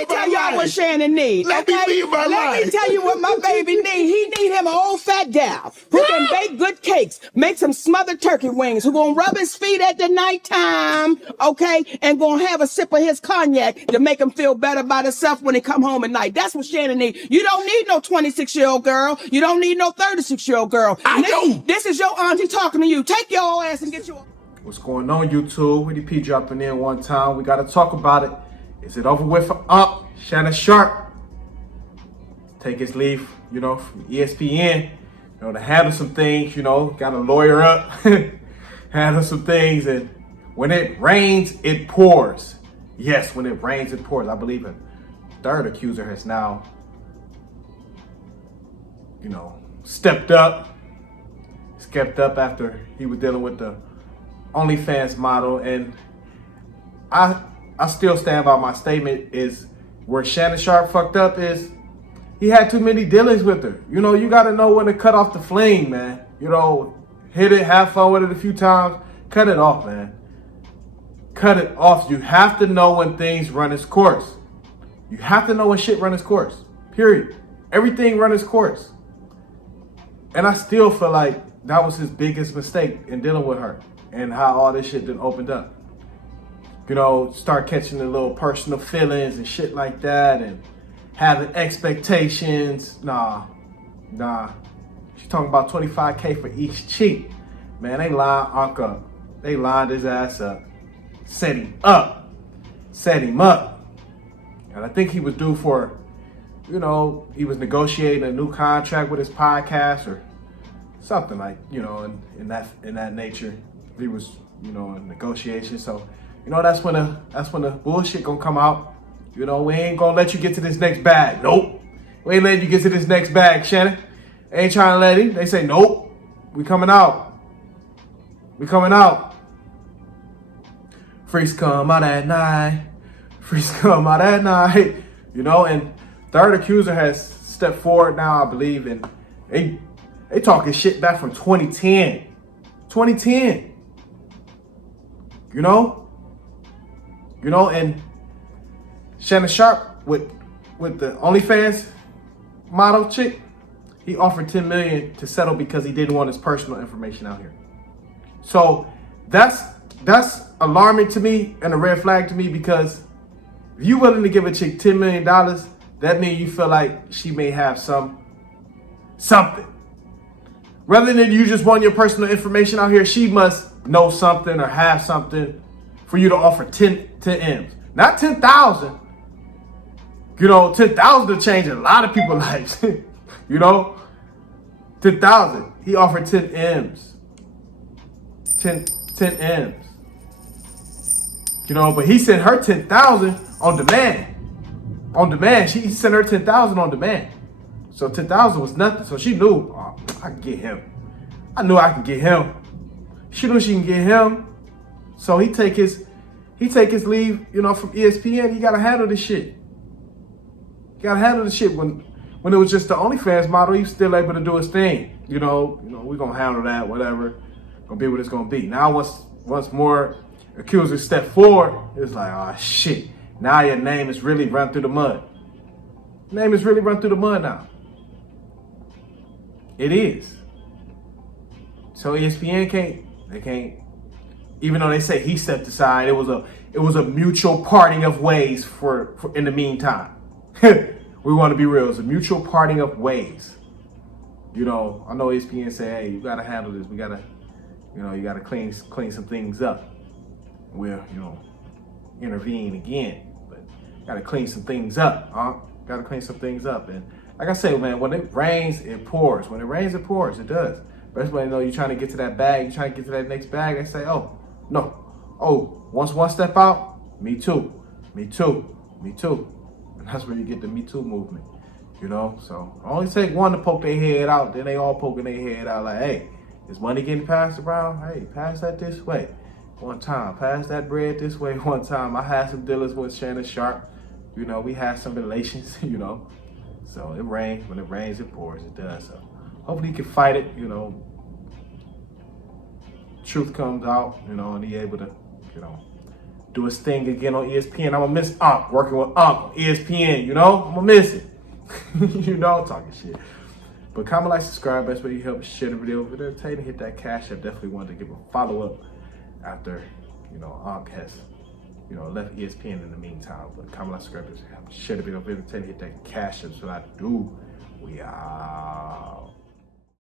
me tell y'all what Shannon needs. Let me tell you what my baby needs. He need him an old fat gal who can bake good cakes, make some smothered turkey wings, who gonna rub his feet at the nighttime, okay, and gonna have a sip of his cognac to make him feel better about himself when he come home at night. That's what Shannon needs. You don't need no 26-year-old girl. You don't need no 36-year-old girl. I do. This is your auntie talking to you. Take your old ass and get your... What's going on, YouTube? WittyP dropping in one time. We got to talk about it. Is it over with for Shannon Sharpe? Take his leave, from ESPN, to handle some things, got a lawyer up, handle some things. And when it rains, it pours. Yes, when it rains, it pours. I believe a third accuser has now, stepped up after he was dealing with the OnlyFans model. And I still stand by my statement, is where Shannon Sharpe fucked up is he had too many dealings with her. You got to know when to cut off the fling, man. Hit it, have fun with it a few times, cut it off, man. Cut it off. You have to know when things run its course. You have to know when shit run its course, period. Everything run its course. And I still feel like that was his biggest mistake in dealing with her and how all this shit then opened up. Start catching the little personal feelings and shit like that and having expectations. Nah. She's talking about $25K for each cheek. Man, they lined Unc up. They lined his ass up. Set him up. And I think he was due for, he was negotiating a new contract with his podcast or something like, in that nature. He was, in negotiations. So, that's when the bullshit gonna come out. We ain't gonna let you get to this next bag. Nope. We ain't letting you get to this next bag, Shannon. Ain't trying to let him. They say, nope. We coming out. Freaks come out at night. And third accuser has stepped forward now, I believe, and they talking shit back from 2010. And Shannon Sharpe with the OnlyFans model chick, he offered $10 million to settle because he didn't want his personal information out here. So that's alarming to me and a red flag to me, because if you're willing to give a chick $10 million, that means you feel like she may have something. Rather than you just want your personal information out here, she must know something or have something for you to offer 10 M's. Not 10,000. 10,000 to change a lot of people's lives. 10,000. He offered 10 M's. 10 M's. But he sent her 10,000 on demand. He sent her 10,000 on demand. So 10,000 was nothing. So she knew, I can get him. I knew I could get him. She knew she can get him. So he take his leave, from ESPN. He gotta handle this shit. When it was just the OnlyFans model, he was still able to do his thing. We're gonna handle that, whatever. Gonna be what it's gonna be. Now once more accusers step forward, it's like, oh shit. Now your name is really run through the mud. Now. It is. So ESPN can't, even though they say he stepped aside, it was a mutual parting of ways for in the meantime. We want to be real. It's a mutual parting of ways. I know ESPN say, hey, you gotta handle this. We gotta, you gotta clean some things up. We'll, intervene again, but gotta clean some things up. And like I say, man, when it rains, it pours. When it rains, it pours. It does. But that's when they know you're trying to get to that bag. You're trying to get to that next bag. They say, oh, no. Oh, once one step out, me too. And that's where you get the Me Too movement, So only take one to poke their head out, then they all poking their head out like, hey, is money getting passed around? Hey, pass that this way. One time, pass that bread this way one time. I had some dealings with Shannon Sharpe. We had some relations, So it rains. When it rains, it pours. It does. So hopefully he can fight it, Truth comes out, and he able to, do his thing again on ESPN. I'm gonna miss Unc working with Unc on ESPN. You know, I'm gonna miss it. You know, I'm talking shit. But comment, like, subscribe. Best way you help share the video. If it's entertaining, hit that cash app. Definitely wanted to give a follow up after, you know, Unc has, you know, left ESPN in the meantime. But comment, like, subscribe, share the video. If it's entertaining, hit that cash app. So I do. We out.